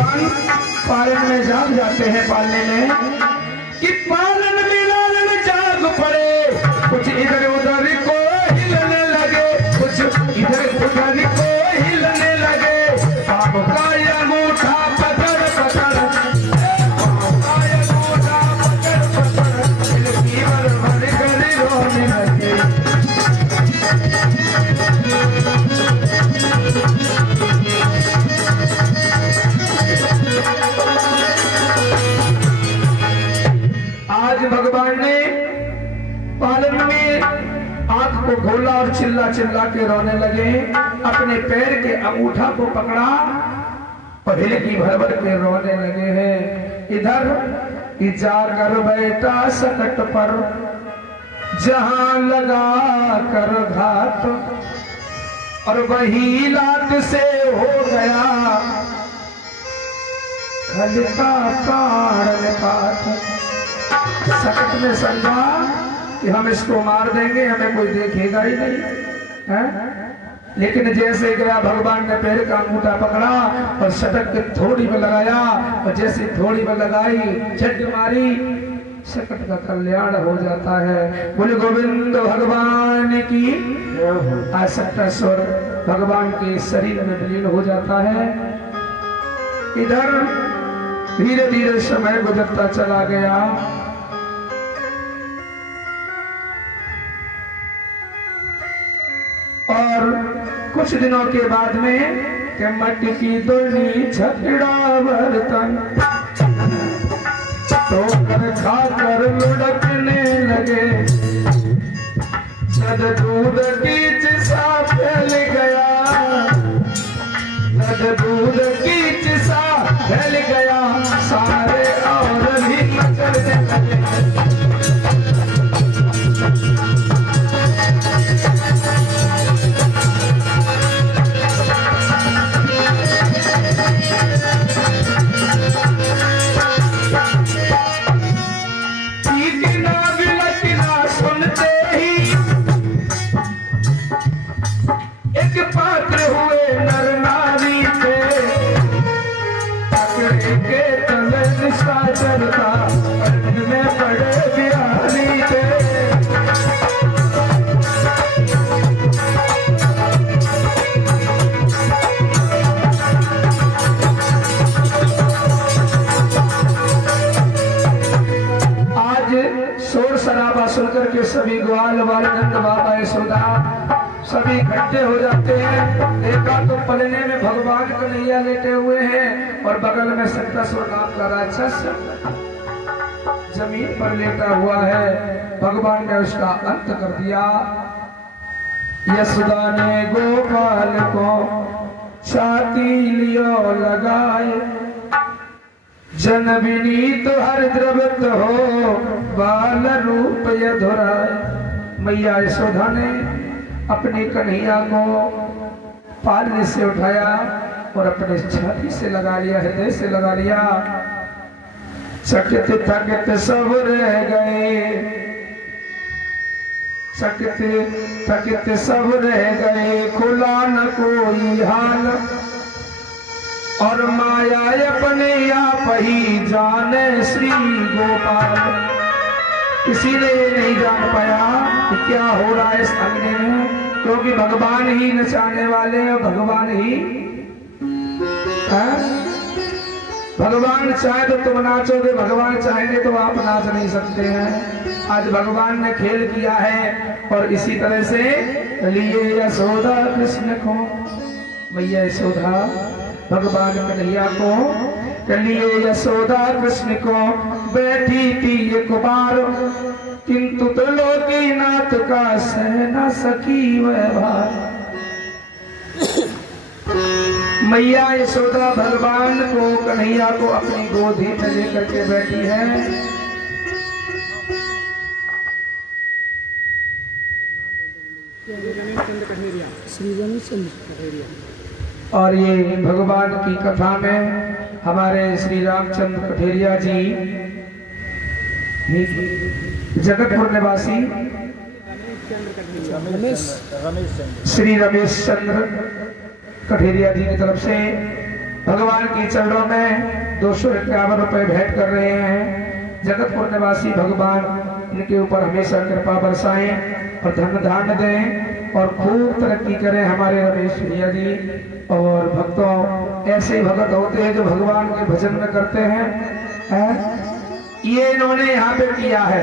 भगवान पालन में जाग जाते हैं, पालने में कि पालन में लालन जाग पड़े, कुछ इधर उधर को हिलने लगे, कुछ इधर उधर को हिलने लगे, पाप का अंगूठा पकड़ पकड़, पाप का अंगूठा पकड़ पकड़, दिल भर भर कर रोने लगे। आज भगवान ने पालन में आंख को खोला और चिल्ला चिल्ला के रोने लगे, अपने पैर के अंगूठा को पकड़ा और हिलकी भर भर के रोने लगे हैं। इधर जाकर बैठा सकट पर जहां लगा कर घात, और वही लात से हो गया खलिता प्राण निपात। सकट में समझा कि हम इसको मार देंगे, हमें कोई देखेगा ही नहीं है? लेकिन जैसे गया भगवान ने पैर का अंगूठा पकड़ा और सटक के थोड़ी में लगाया, और जैसे थोड़ी में लगाई झट मारी, सकट का कल्याण हो जाता है। बोले गोविंद भगवान की। आसक्ता स्वर भगवान के शरीर में विलीन हो जाता है। इधर धीरे धीरे समय गुजरता चला गया। और कुछ दिनों के बाद में के मट्टी की दोनी छकड़ा बर्तन तो कर खाकर लुढ़कने लगे, जद दूध की चिसा फैल गया, जद दूध की चिसा फैल गया, सारे और भी मचलने लगे। सुनकर के सभी ग्वाल वाल नंद बाबा यशोदा सभी इकट्ठे हो जाते हैं। देखा तो पलने में भगवान कन्हैया लेटे हुए हैं और बगल में सत्तासुर नाम का राक्षस जमीन पर लेटा हुआ है। भगवान ने उसका अंत कर दिया। यशोदा ने गोपाल को छाती लियो लगाए, जन विनीत हर द्रवत हो बाल रूप यधुराय। मैया यशोदा ने अपने कन्हैया को पालने से उठाया और अपने छाती से लगा लिया, हृदय से लगा लिया। चकित थकित सब रह गए, चकित थकित सब रह गए, खुला न कोई हाल, और माया अपने आप ही जाने श्री गोपाल। किसी ने ये नहीं जान पाया कि क्या हो रहा है इस अंगने में, क्योंकि भगवान ही नचाने वाले और भगवान ही है। भगवान चाहे तो तुम नाचोगे, भगवान चाहेंगे तो आप नाच नहीं सकते हैं। आज भगवान ने खेल किया है और इसी तरह से लिए यशोदा कृष्ण को, मैया यशोदा भगवान कन्हैया को लिए यशोदा कृष्ण को बैठी थी एक बार, किंतु त्रिलोकी नाथ का सह न सकी वह भार। मैया यशोदा भगवान को कन्हैया को अपनी गोदी में लेकर के बैठी है। श्री रामचंद्र कठेरिया। और ये भगवान की कथा में हमारे श्री रामचंद्र कठेरिया जी जगतपुर निवासी श्री रमेश चंद्र कठेरिया जी की तरफ से भगवान के चरणों में 251 रुपए भेंट कर रहे हैं। जगतपुर निवासी भगवान इनके ऊपर हमेशा कृपा बरसाएं और धन धान्य दें और खूब तरक्की करें हमारे रमेश भैया जी। और भक्तों ऐसे ही भगत होते हैं जो भगवान के भजन में करते हैं। ये इन्होंने यहाँ पे किया है।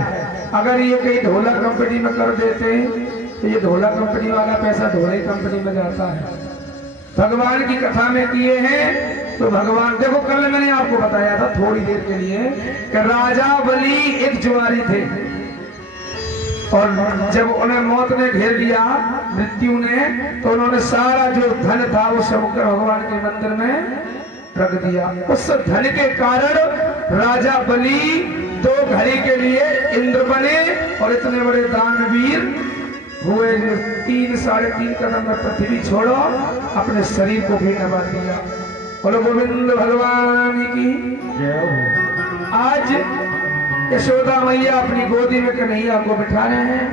अगर ये कहीं ढोला कंपनी में कर देते तो ये ढोला कंपनी वाला पैसा ढोले कंपनी में जाता है। भगवान की कथा में किए हैं तो भगवान देखो, कल मैंने आपको बताया था थोड़ी देर के लिए कि राजा बलि एक जुआरी थे और जब उन्हें मौत ने घेर लिया, मृत्यु ने, तो उन्होंने सारा जो धन था वो सब भगवान के मंदिर में रख दिया। उस धन के कारण राजा बलि 2 घड़ी के लिए इंद्र बने और इतने बड़े दानवीर हुए। 3 साढ़े 3 कदम में पृथ्वी छोड़ो, अपने शरीर को भी नवा दिया। बोलो गोविंद भगवान की जय हो। आज यशोदा मैया अपनी गोदी में कन्हैया को बिठा रहे हैं।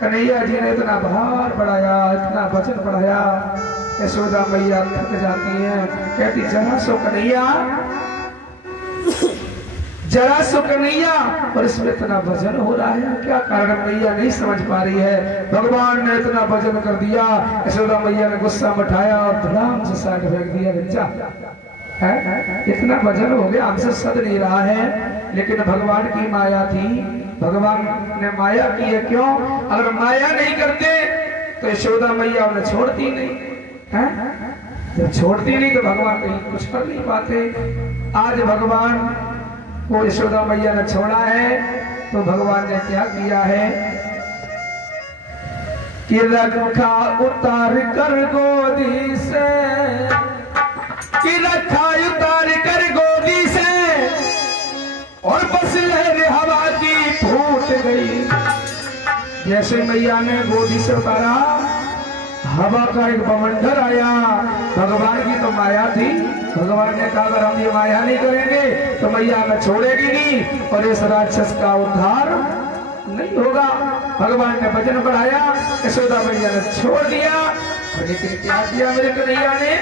कन्हैया जी ने इतना भार बढ़ाया, इतना वचन बढ़ाया, यशोदा मैया थक जाती हैं। कहती जरा सो कन्हैया, जरा सो कन्हैया, और इसमें इतना वजन हो रहा है, क्या कारण मैया नहीं समझ पा रही है। भगवान ने इतना वजन कर दिया, यशोदा मैया ने गुस्सा मठाया और धड़ाम से साइड फेंक दिया। बच्चा है इतना वजन हो गया, हमसे सद नहीं रहा है। लेकिन भगवान की माया थी, भगवान ने माया की है। क्यों? अगर माया नहीं करते तो यशोदा मैया उन्हें छोड़ती नहीं है। जब छोड़ती नहीं तो भगवान कहीं कुछ कर नहीं पाते। आज भगवान को यशोदा मैया ने छोड़ा है तो भगवान ने क्या किया है कि रखा उतार कर गोदी से, कि रखा उतार कर गोदी से और बस लहर हवा की फूट गई। जैसे मैया ने गोदी से उतारा, हवा का एक बवंडर आया। भगवान की तो माया थी, भगवान ने कहा अगर हम ये माया नहीं करेंगे तो मैया हमें छोड़ेगी नहीं और इस राक्षस का उद्धार नहीं होगा। भगवान ने वचन बढ़ाया, यशोदा मैया ने छोड़ दिया। लेकिन क्या किया मेरे कन्हैया ने?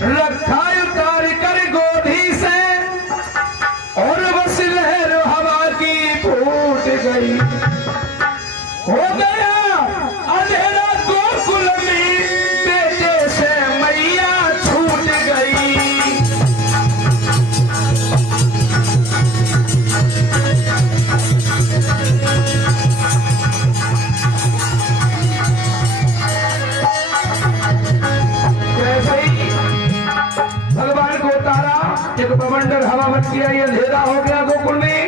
रखा उतार कर गोदी से और बस लहर हवा की फूट गई। हो गया अंधेरा गोकुल में, बेटे से मैया छूट गई। जैसे ही भगवान को उतारा, एक बवंडर हवा बन गया, ये अंधेरा हो गया गोकुल में।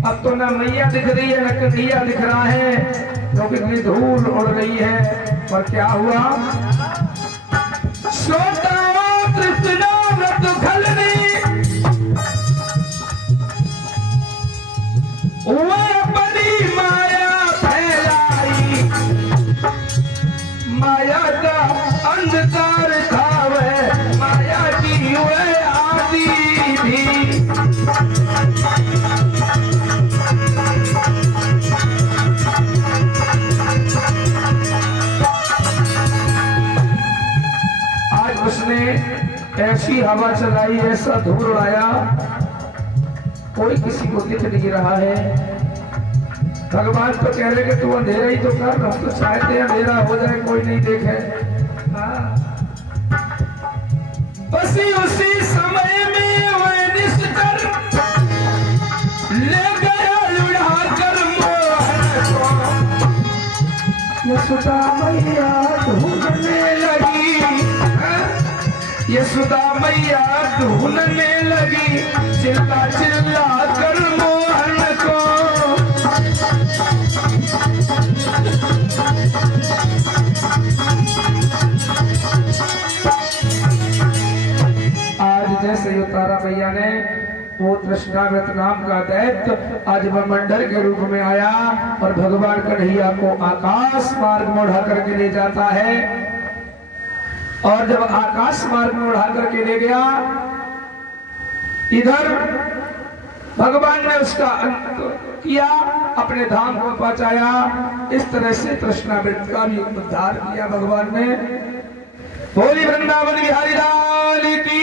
अब तो ना मैया दिख रही है, ना कन्हैया दिख रहा है, क्योंकि इतनी धूल उड़ रही है। पर क्या हुआ? सोता तृष्णा व्रत खलनी, वह बड़ी माया फैलाई। माया का अंधकार था वह, माया की वह आदि थी। उसने ऐसी हवा चलाई, ऐसा धूल उड़ाया, कोई किसी को दिख नहीं रहा है। भगवान तो कह रहे कि तू अंधेरा ही तो कर, हम तो चाहते हैं अंधेरा हो जाए, कोई नहीं देखे। बस उसी समय में वह निश्चर ले गया उड़ा कर मोहन को। यशोदा मैया ढूंढने लगी, यशोदा मैया ढूंढने लगी, चिल्ला चिल्ला कर मोहन को। आज जैसे उतारा मैया ने वो तृष्णाव्रत नाम का दैत्य आज मंडल के रूप में आया और भगवान कन्हैया को आकाश मार्ग में उड़ा करके ले जाता है। और जब आकाश मार्ग में उड़ा करके ले गया, इधर भगवान ने उसका अंत किया, अपने धाम को पहुंचाया। इस तरह से तृष्णाव्रत का भी उद्धार किया भगवान ने। बोली वृंदावन बिहारी लाल पाली की।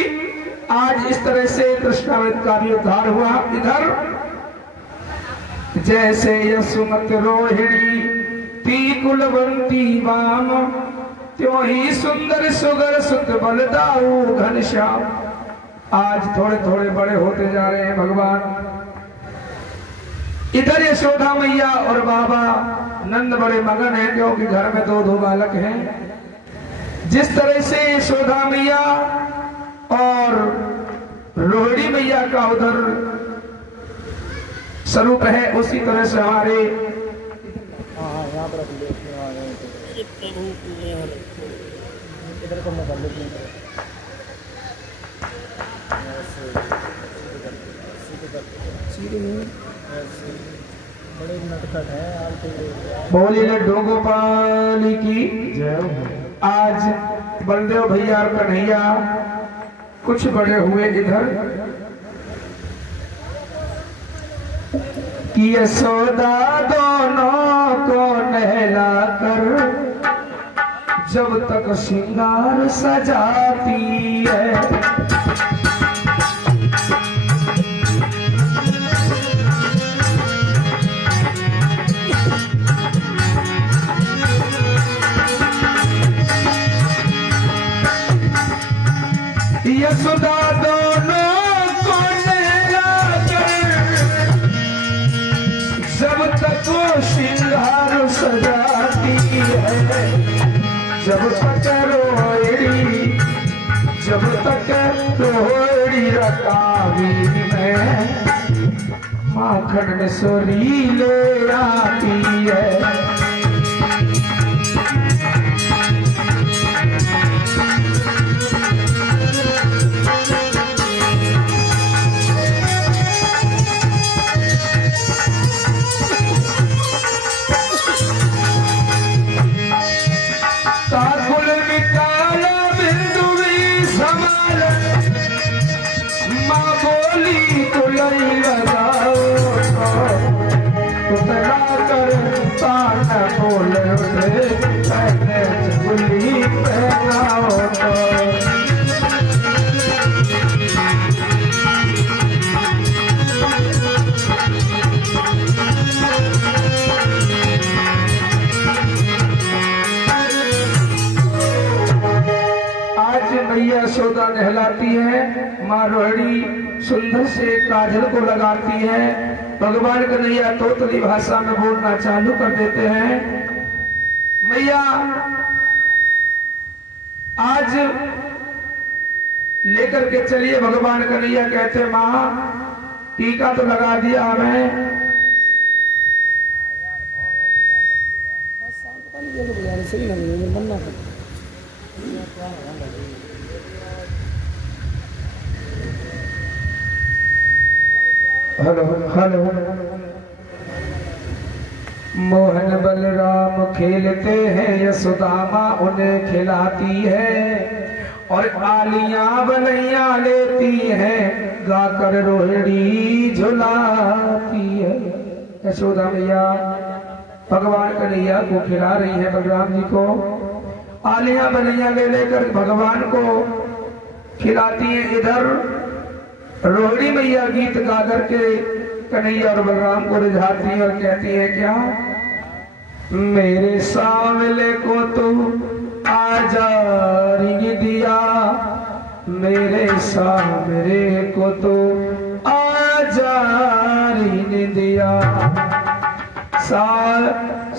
आज इस तरह से कृष्णावृत का भी उद्धार हुआ। इधर जैसे यशुमत रोहिणी ती कुलवंती वाम, त्यों ही सुंदर सुगर सुत बलदाऊ घनश्याम। आज थोड़े थोड़े बड़े होते जा रहे हैं भगवान। इधर यशोदा मैया और बाबा नंद बड़े मगन हैं, क्योंकि घर में दो दो बालक हैं। जिस तरह से यशोदा मैया और रोहिणी मैया का उधर स्वरूप है, उसी तरह से हमारे बड़े नटखट है। बोली लड्डू गोपाल की जय। आज बलदेव भैया और कन्हैया कुछ बड़े हुए इधर कि यशोदा दोनों को नहला कर जब तक श्रृंगार सजाती है। यशोदा दोनों को नहला कर जब तक वो श्रृंगार सजाती है। जब तक रोहिणी रकाबी में माखन सोरी ले आती है। यशोदा नहलाती है, माँ रोहिणी सुंदर से काजल को लगाती है। भगवान कन्हैया तोतली भाषा में बोलना चालू कर देते हैं। मैया आज लेकर के चलिए। भगवान कन्हैया कहते माँ टीका तो लगा दिया हमें। Hello hello. मोहन बलराम खेलते हैं, यशोदा माँ उन्हें खिलाती है और आलियां बलैया लेती है, गाकर रोहिणी झुलाती है। यशोदा मैया भगवान कन्हैया को खिला रही है, बलराम जी को आलियां बलैया ले लेकर भगवान को खिलाती है। इधर रोहिणी मैया गीत गा करके कन्हैया और बलराम को रिझाती है और कहती है क्या, मेरे सांवले को तू आजा रिंग दिया, मेरे सांवले को तू आजा रिंग दिया।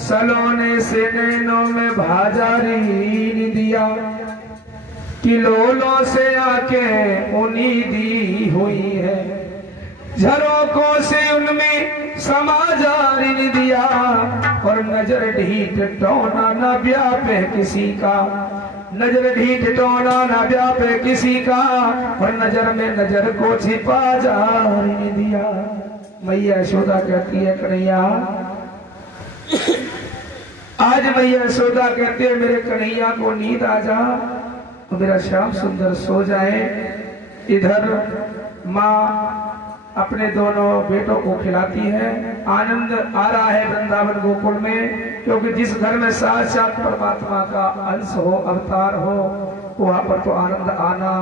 सलोने से नैनों में भाजा रिंग दिया, किलोलों से आंखें उन्हीं दी हुई है, झरोकों से उनमें समा जा रिन दिया। और नजर ढीठ टोना न व्यापे किसी का, नजर ढीठ टोना न व्यापे किसी का, और नजर में नजर को छिपा जा रिन दिया। मैया यशोदा कहती है कन्हैया, आज मैया यशोदा कहती है मेरे कन्हैया को नींद आ जा, मेरा श्याम सुंदर सो जाए। इधर माँ अपने दोनों बेटों को खिलाती है। आनंद आ रहा है वृंदावन गोकुल में, क्योंकि जिस घर में साक्षात परमात्मा का अंश हो, अवतार हो, वहां पर तो आनंद आना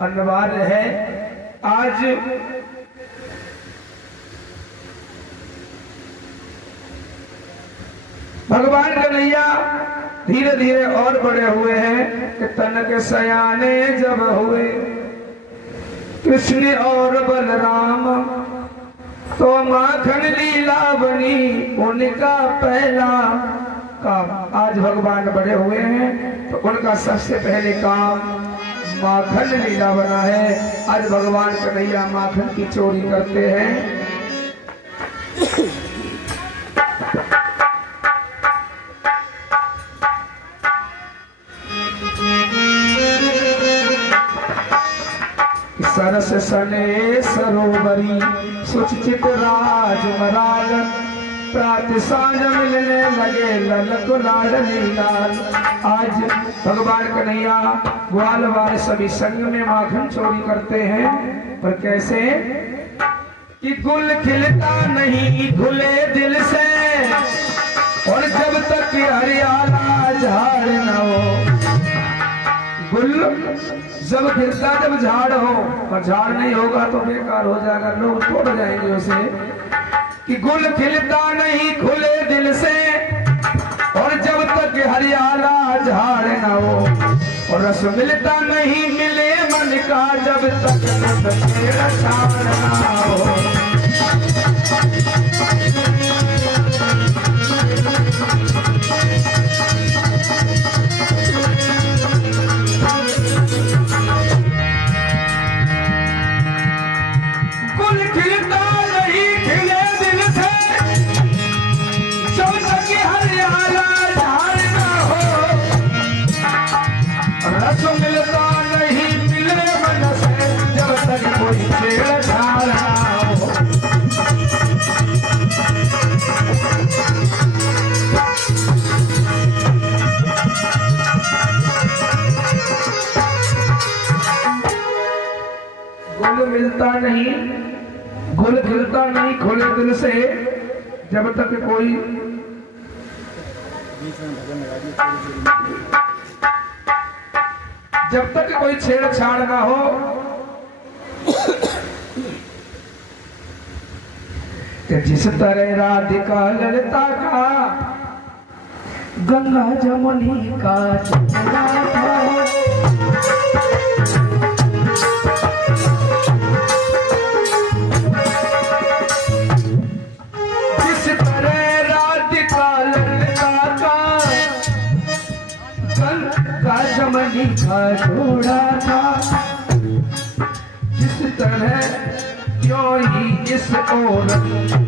अनिवार्य है। आज भगवान कन्हैया धीरे धीरे और बड़े हुए हैं कि तन के सयाने जब हुए कृष्ण और बलराम, तो माखन लीला बनी उनका पहला काम। आज भगवान बड़े हुए हैं तो उनका सबसे पहले काम माखन लीला बना है। आज भगवान कन्हैया माखन की चोरी करते हैं। सरस सने सरोवरी सुचित राजमराग, प्रात सांझ मिलने लगे ललक लाडली लाल। आज भगवान कन्हैया ग्वाल वाले सभी संग में माखन चोरी करते हैं। पर कैसे कि गुल खिलता नहीं धुले दिल से, और जब तक हरियाला झाड़ न हो। गुल जब खिलता जब झाड़ हो, और झाड़ नहीं होगा तो बेकार हो जाएगा, लोग तोड़ जाएंगे उसे। कि गुल खिलता नहीं खुले दिल से, और जब तक हरियाला झाड़ न हो। और रस मिलता नहीं मिले मन का, जब तक छेड़छाड़ न हो। मिलता नहीं, गुल खिलता नहीं खुले दिल से, जब तक कोई छेड़छाड़ ना हो। जिस तरह राधिका ललिता का गंगा जमुनी का चंदा था, जमनी का जोड़ा था। जिस तरह क्यों ही इस ओर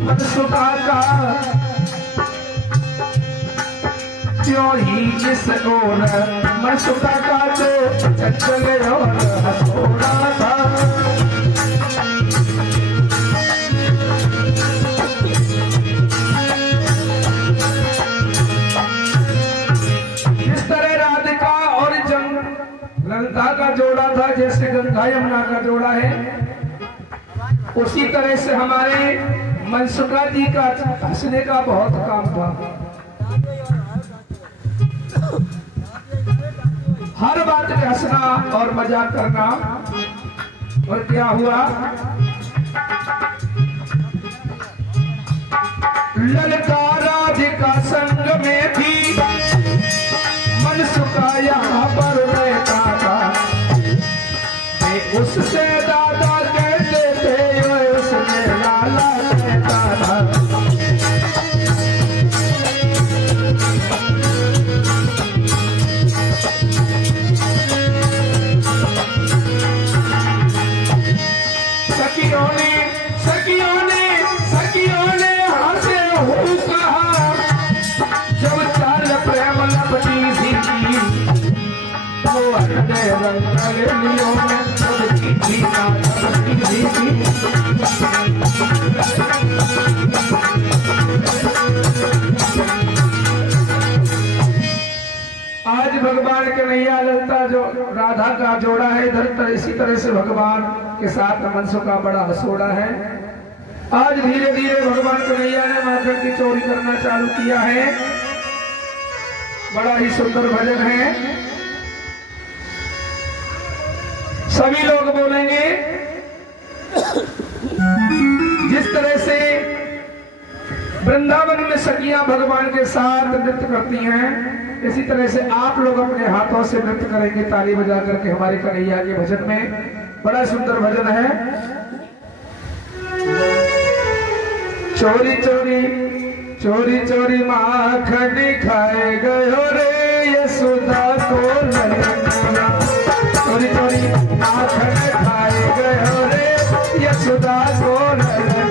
मनसुखा का, क्यों ही इस ओर मनसुखा का जो चंचल और हंसोड़ा था। गंगा का जोड़ा था, जैसे गंगा यमुना का जोड़ा है, उसी तरह से हमारे मनसुखा जी का हंसने का बहुत काम था। हर बात पे हंसना और मजाक करना। और क्या हुआ, ललका राधिका संग में थी, मनसुखा यहाँ पर रहता था। उससे दादा कहते थे, उसने लाला कहता था। सखियों ने हंसे हो कहा, जब चाल प्रेम लपटी सी, तो हृदय रंगलियों में आज भगवान कन्हैया ललता जो राधा का जोड़ा है, इधर इसी तरह से भगवान के साथ मनसुखा बड़ा हंसोड़ा है। आज धीरे धीरे भगवान कन्हैया ने माखन की चोरी करना चालू किया है। बड़ा ही सुंदर भजन है। सभी लोग बोलेंगे जिस तरह से वृंदावन में सखियां भगवान के साथ नृत्य करती हैं, इसी तरह से आप लोग अपने हाथों से नृत्य करेंगे ताली बजा करके हमारे कन्हैया के भजन में। बड़ा सुंदर भजन है। चोरी चोरी चोरी चोरी माखन खाए गयो रे यशोदा को ललना, चोरी चोरी माखन खाए गयो रे यशोदा को ललना।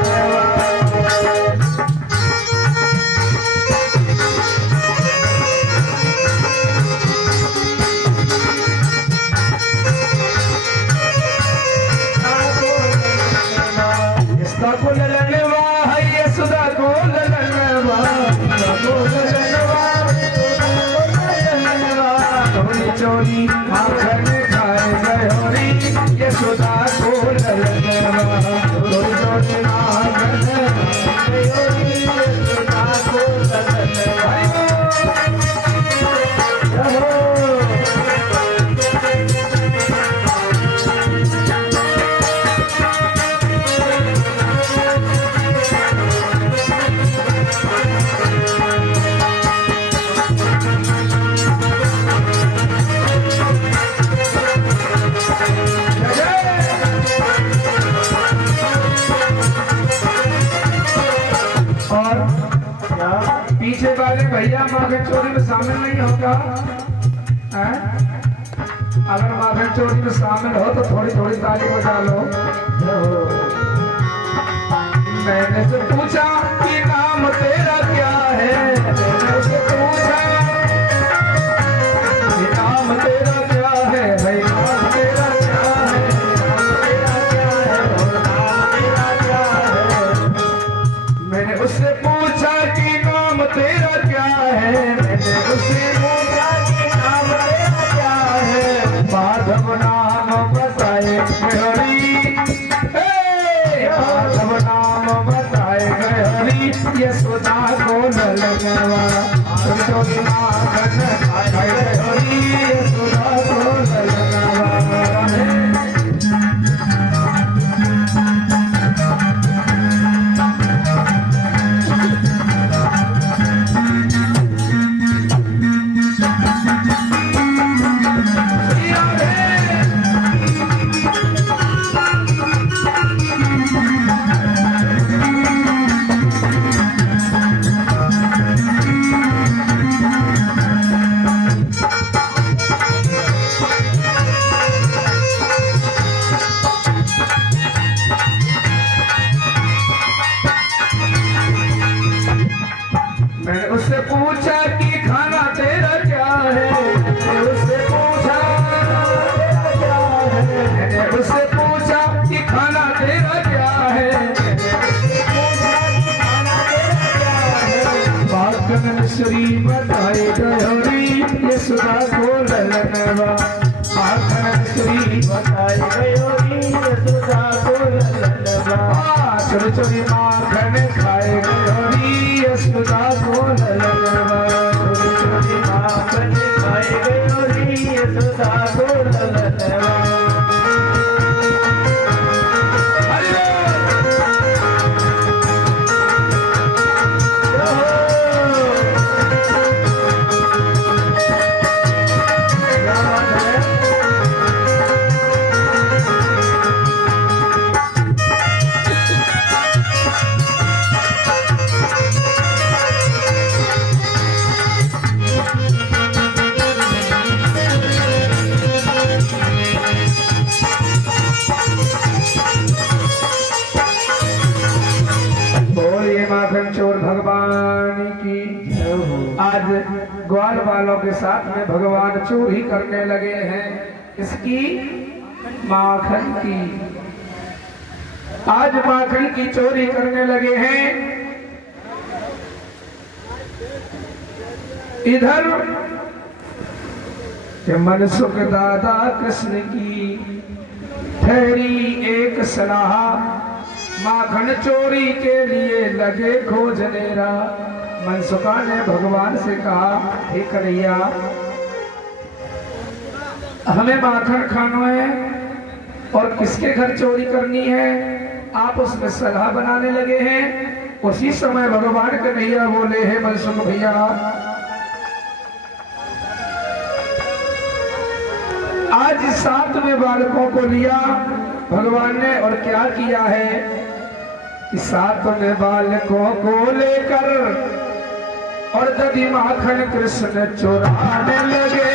को ललनवा है यशोदा को ललनवा, को ललनवा चोरी चोरी माखन खाए गयो रे यशोदा को ललनवा, चोरी चोरी माखन खाए गयो रे यशोदा को ललनवा। पीछे वाले भैया माखन चोरी में शामिल नहीं होगा? अगर माखन चोरी में शामिल हो तो थोड़ी थोड़ी ताली बजा लो। मैंने से पूछा कि नाम तेरा क्या है, मैंने उससे पूछा कि नाम तेरा क्या है, भाई नाम तेरा क्या है, नाम तेरा क्या है। मैंने उससे पूछा कि नाम तेरा क्या है, मैंने उससे पूछा कि नाम तेरा क्या है। माधव नाम बताए हरि, माधव नाम बताए हरि यशोदा को ललनवा, चोरी माखन खाए हरि यशोदा को ललनवा। मैंने उससे पूछा कि खाना तेरा क्या है, मैंने उससे पूछा क्या है, मैंने उससे पूछा कि खाना तेरा क्या है, माखन श्री बताए गयोरी यशोदा को ललनवा, माखन श्री बताए गयोरी यशोदा को ललनवा। चोरी चोरी माखन खाए गयोरी यशोदा को ललनवा, चोरी चोरी माखन खाए गयोरी यशोदा को ललनवा। माखन चोर भगवान की जय हो। आज ग्वाल वालों के साथ में भगवान चोरी करने लगे हैं, इसकी माखन की। आज माखन की चोरी करने लगे हैं। इधर के मनसुख दादा कृष्ण की ठहरी एक सलाह, माखन चोरी के लिए लगे खोजने रा। मनसुखा ने भगवान से कहा, हे कन्हैया, हमें माखन खाना है, और किसके घर चोरी करनी है, आप उसमें सलाह बनाने लगे हैं। उसी समय भगवान कन्हैया बोले, हे मनसुख भैया, आज 7 में बालकों को लिया भगवान ने और क्या किया है कि 7 में बालकों को लेकर और दधी माखन कृष्ण चुराने लगे।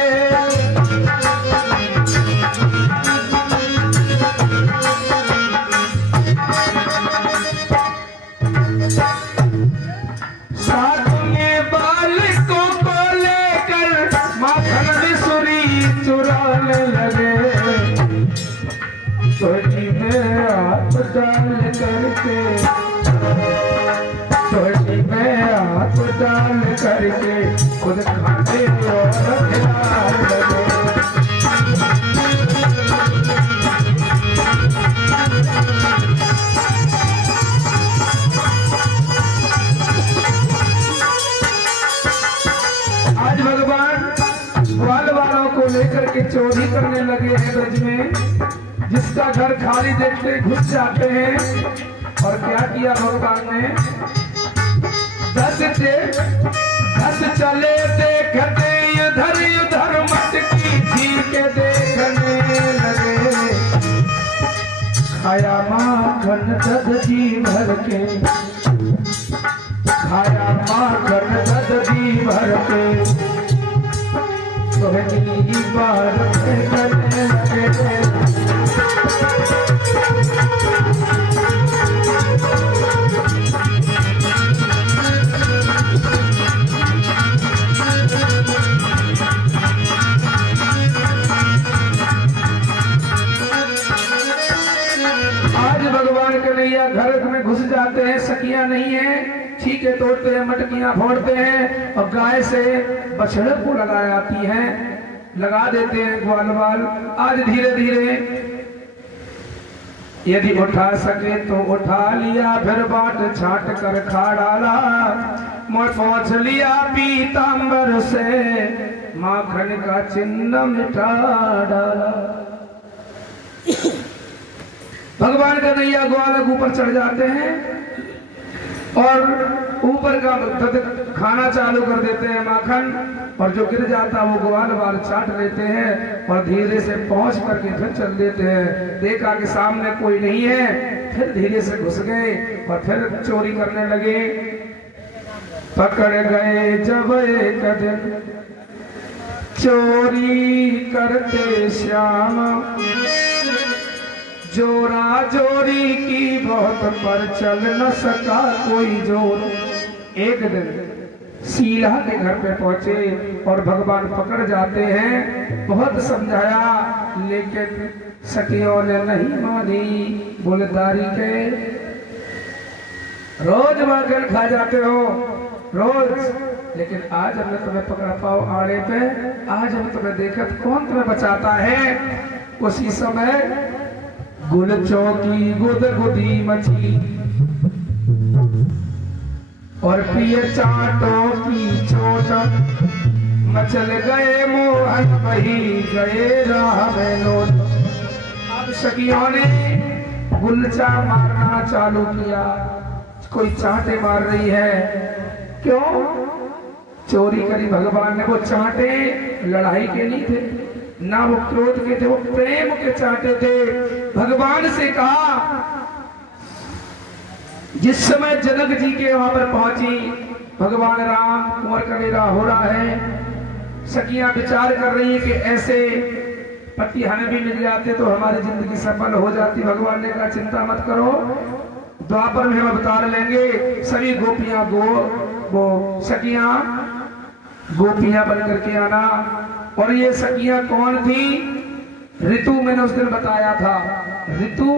डाल करके खुद खाते और खिलाने लगे। आज भगवान ग्वाल वालों को लेकर के चोरी करने लगे हैं ब्रज में। जिसका घर खाली देखते घुस जाते हैं। और क्या किया भगवान ने, 10 चले देखते इधर उधर मटकी झील के देखने लगे। खाया माखन दधी भर के, खाया माखन दधी भर के, सोहनी बार करने लगे। घर में घुस जाते हैं, सखियां नहीं है, छीके तोड़ते हैं, मटकियां फोड़ते हैं और गाय से बछड़े को लगा आती हैं, लगा देते हैं ग्वाल वाल। आज धीरे धीरे यदि उठा सके तो उठा लिया, फिर बाट छाट कर खा डाला। मोड़ पहुंच लिया पीतांबर से, माखन का चिन्ह मिटा डाला। भगवान कन्हैया ग्वाल ऊपर चढ़ जाते हैं और ऊपर का खाना चालू कर देते हैं माखन, और जो गिर जाता वो ग्वाल वाल चाट लेते हैं और धीरे से पहुंच करके फिर चल देते हैं। देखा कि सामने कोई नहीं है, फिर धीरे से घुस गए और फिर चोरी करने लगे। पकड़ गए जब एक दिन चोरी करते श्याम, जोरा जोरी की बहुत पर चल न सका कोई जोर। एक दिन शीला के घर पे पहुंचे और भगवान पकड़ जाते हैं। बहुत समझाया लेकिन सखियों ने नहीं मानी। बोलदारी के रोज माखन खा जाते हो रोज, लेकिन आज हमने तुम्हें पकड़ पाओ आड़े पे, आज हम तुम्हें देखा कौन तुम्हें बचाता है। उसी समय गुल चौकी गुदगुदी मची और पिए चाटों की चोट, मचल गए मोहन बही गए राह में लोट। अब सखियों ने गुलचा मारना चालू किया, कोई चांटे मार रही है। क्यों? चोरी करी भगवान ने। वो चांटे लड़ाई के नहीं थे, ना वो क्रोध के थे, वो प्रेम के चाहते थे। भगवान से कहा, जिस समय जनक जी के वहां पर पहुंची, भगवान राम कुंवर कनेरा हो रहा है, सखियां विचार कर रही है कि ऐसे पति हमें भी मिल जाते तो हमारी जिंदगी सफल हो जाती। भगवान ने कहा चिंता मत करो, द्वापर में हम अवतार लेंगे। सभी गोपियां वो सखियां गोपियां बन करके आना। और ये सखियां कौन थी? ऋतु मैंने उस दिन बताया था। ऋतु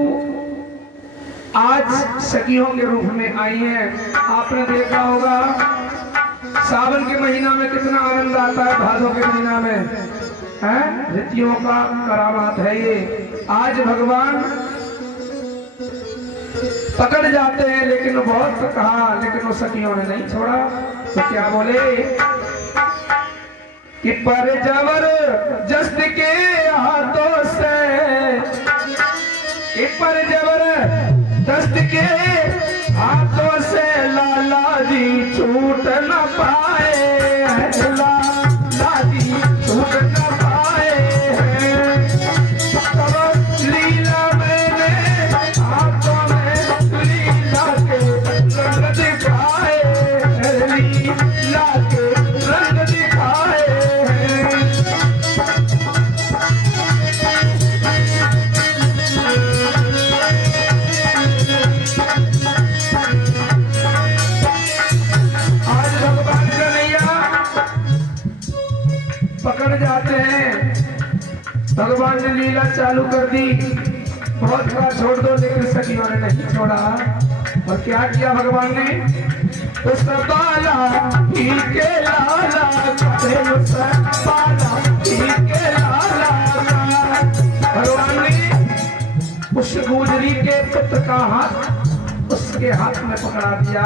आज सखियों के रूप में आई हैं। आपने देखा होगा सावन के महीना में कितना आनंद आता है, भादों के महीना में है, ऋतियों का करामात है ये। आज भगवान पकड़ जाते हैं, लेकिन वो बहुत कहा, लेकिन वो सखियों ने नहीं छोड़ा। तो क्या बोले कि पर जबर जस्त के हाथों से पकड़ जाते हैं। भगवान ने लीला चालू कर दी, बहुत कहा छोड़ दो, लेकिन सखियों ने नहीं छोड़ा। और क्या किया भगवान ने? उस बाला ही के लाला, उस बाला ही के लाला, भगवान ने उस गुजरी के पुत्र का हाथ उसके हाथ में पकड़ा दिया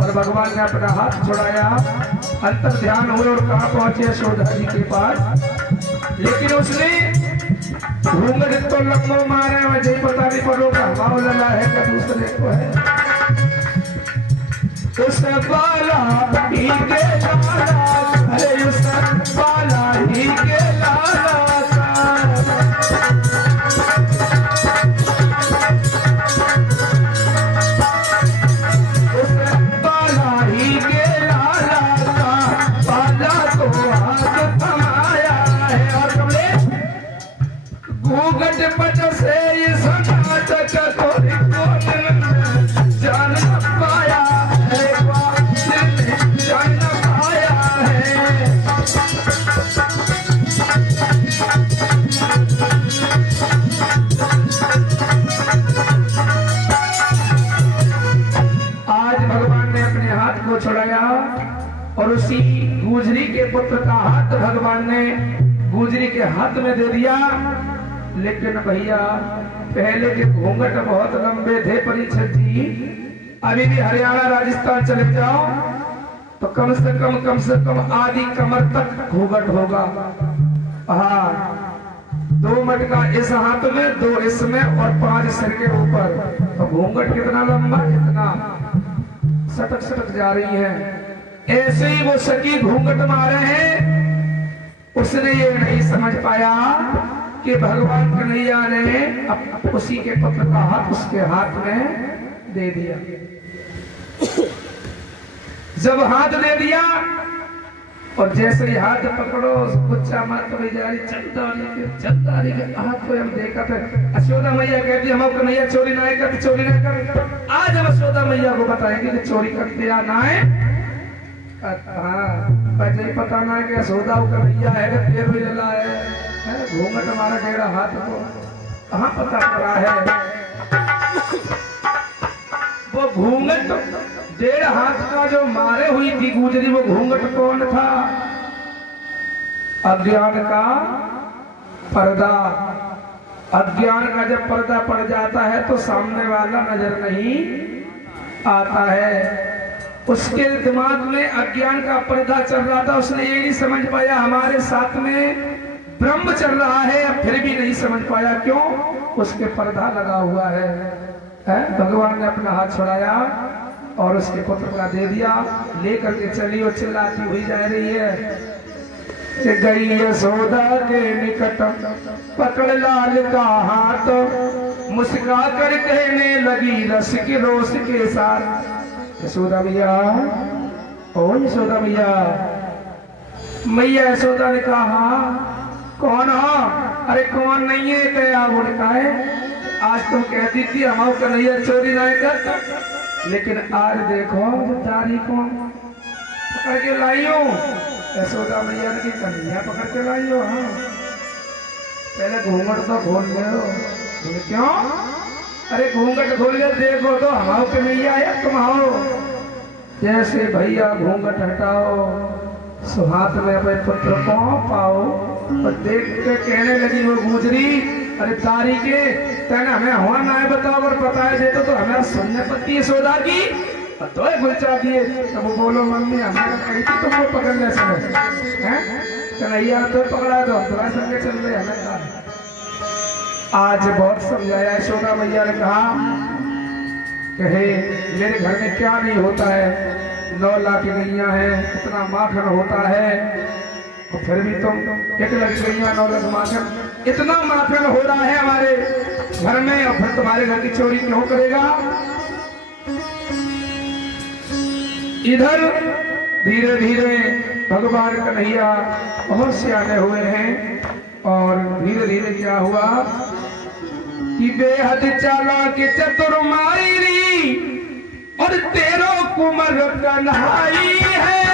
और भगवान ने अपना हाथ छुड़ाया। अंतर ध्यान हुए और कहाँ पहुंचे? यशोदा जी के पास। लेकिन उसने घूंघट तो लम्बो मारे, मुझे पता नहीं पड़ो का भाव लगा है क्या दूसरे को है। उस बाला ही के लाला, अरे उस बाला ही के लाला, घूंघट से इस नाटक को जान न पाया है, जान न पाया है। आज भगवान ने अपने हाथ को छुड़ाया और उसी गुजरी के पुत्र का हाथ भगवान ने गुजरी के हाथ में दे दिया। लेकिन भैया पहले के घूंघट बहुत लंबे थे परीक्षित जी। अभी भी हरियाणा राजस्थान चले जाओ तो कम से कम आधी कमर तक घूंघट होगा। हाँ, 2 मटका इस हाथ में, 2 इसमें और 5 सिर के ऊपर। तो घूंघट कितना लंबा, इतना सटक सटक जा रही है। ऐसे ही वो सखी घूंघट मारे हैं। उसने ये नहीं समझ पाया कि भगवान कन्हैया ने उसी के पुत्र का हाथ उसके हाथ में दे दिया। जब हाथ दे दिया और जैसे ही हाथ पकड़ो गुच्छा मत तो चलता रही हाथ को हम देखा था। यशोदा मैया कहती हम कन्हैया चोरी ना कर, चोरी ना कर। आज हम यशोदा मैया को बताएंगे कि चोरी करते या ना है। हाँ, नहीं पता ना कि यशोदा कन्हैया है कि तेर भी लला है। घूंघट हमारा टेढ़ा हाथ को कहाँ पता पड़ा है? वो घूंघट 1.5 हाथ का जो मारे हुई थी गुजरी, वो घूंघट कौन था? अज्ञान का पर्दा। अज्ञान का जब पर्दा पड़ जाता है तो सामने वाला नजर नहीं आता है। उसके दिमाग में अज्ञान का पर्दा चल रहा था। उसने ये नहीं समझ पाया हमारे साथ में ब्रह्म चल रहा है, फिर भी नहीं समझ पाया क्यों? उसके पर्दा लगा हुआ है। भगवान ने अपना हाथ छुड़ाया और उसके पुत्र का दे दिया। लेकर के चली और चिल्लाती हुई जा रही है कि गई यशोदा के निकट, पकड़ लाल का हाथ, मुस्कुरा कर कहने लगी रस के रोस के साथ। यशोदा मैया, ओ यशोदा मैया। मैया यशोदा ने कहा कौन हो? अरे कौन नहीं है क्या बोलता है? आज तुम कहती थी हम कन्हैया चोरी ना कर, लेकिन आज देखो तारी को पकड़ के लाई हो। यशोदा मैया ने कन्हैया पकड़ के लाई हो। हाँ, पहले घूंघट तो खोल लो। क्यों? अरे घूंघट खोल के देखो तो हम कन्हैया है तुम आओ। जैसे भैया घूंघट हटाओ, सुहात में अपने पुत्र को पाओ और देख के कहने लगी वो गुजरी, अरे तारी के तेने हमें हुआ ना है बताओ, अगर पता है देते तो हमें सुनने पड़ती है सौदा की तो गुलचा दिए। तो वो बोलो मम्मी हमें कही थी तुमको पकड़ने से हैं? कन्हैया तो पकड़ा दो थोड़ा संगे चल रहे हमें। आज बहुत समझाया। यशोदा मैया ने कहा कहे मेरे घर में क्या नहीं होता है, 9 लाख गैया है, इतना माखन होता है और फिर भी तुम 1 लाख गैया 9 लाख माखन, इतना माखन हो रहा है हमारे घर में और फिर तुम्हारे घर की चोरी क्यों करेगा? इधर धीरे धीरे भगवान कन्हैया बहुत सियाने हुए हैं और धीरे धीरे क्या हुआ कि बेहद चालाक चतुर मायरी और तेरो कुमर कन्हई है।